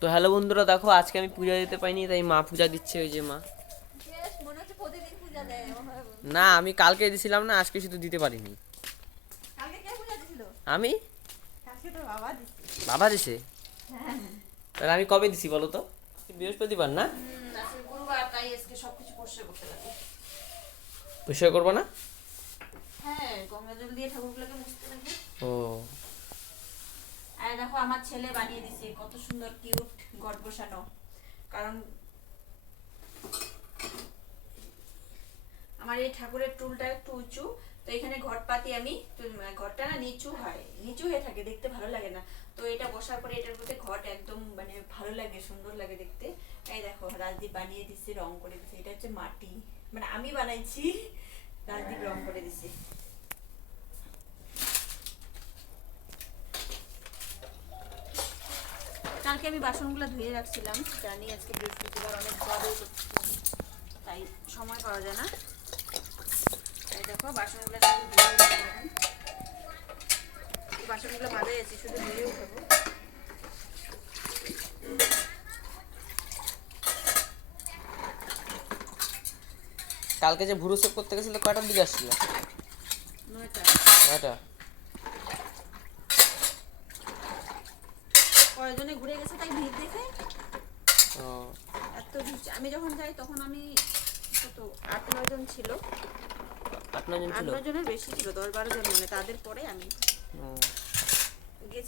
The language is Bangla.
তো হ্যালো বন্ধুরা, দেখো আজকে আমি পূজা দিতে পাইনি, তাই মা পূজা দিচ্ছে। ওই যে মা। মনে হচ্ছে প্রতিদিন পূজা দেয় না, আমি কালকে দিছিলাম না, আজকে শুধু দিতে পারিনি। কালকে কে পূজা দিছিল? আমি। কালকে তো বাবা দিছে। বাবা দিছে? তাহলে আমি কবে দিছি বলো তো? বৃহস্পতিবার না? আজকে গুরুবার, তাই আজকে সবকিছু পরিষ্কার করতে লাগে। পরিষ্কার করবো না? হ্যাঁ, গঙ্গা জল দিয়ে ঠাকুরগুলোকে মুছতে লাগে। ও। আর দেখো আমার ছেলে বানিয়ে দিছে কত সুন্দর কিউট ঘট বসানো। কারণ আমার এই ঠাকুরের টুলটা একটু উঁচু, তো এখানে ঘট পাতি আমি ঘরটা না নিচু হয়, নিচু হয়ে থাকে, দেখতে ভালো লাগে না। তো এটা বসার পরে এটার মধ্যে ঘট একদম মানে ভালো লাগে, সুন্দর লাগে দেখতে। এই দেখো রাজদীপ বানিয়ে দিচ্ছে, রং করে দিচ্ছে। এটা হচ্ছে মাটি, মানে আমি বানাইছি, রাজদীপ রং করে দিছে। কালকে আমি বাসনগুলো ধুয়ে রাখছিলাম, জানি আজকে বৃহস্পতিবার অনেক ধোয়াধুয়ি করতে, তাই সময় পাওয়া যায় না। এই দেখো বাসনগুলো সব ধুয়ে রাখলাম। বাসনগুলো মাঝে আছে, শুধু ধুয়ে উঠাবো। কালকে যে ভুরু সেভ করতে গেছিল, কয়টার দিকে আসছিল? 9টা। 9টা? কয়জনে ঘুরে গেছে তাই ভিড় দেখে ও। এত ভিড়। আমি যখন যাই তখন আমি কত 8-9 জন ছিল। 8-9 জন ছিল? 8-9 জনের বেশি ছিল, 10-12 জন, মানে তাদের পরে আমি ও। গেছি।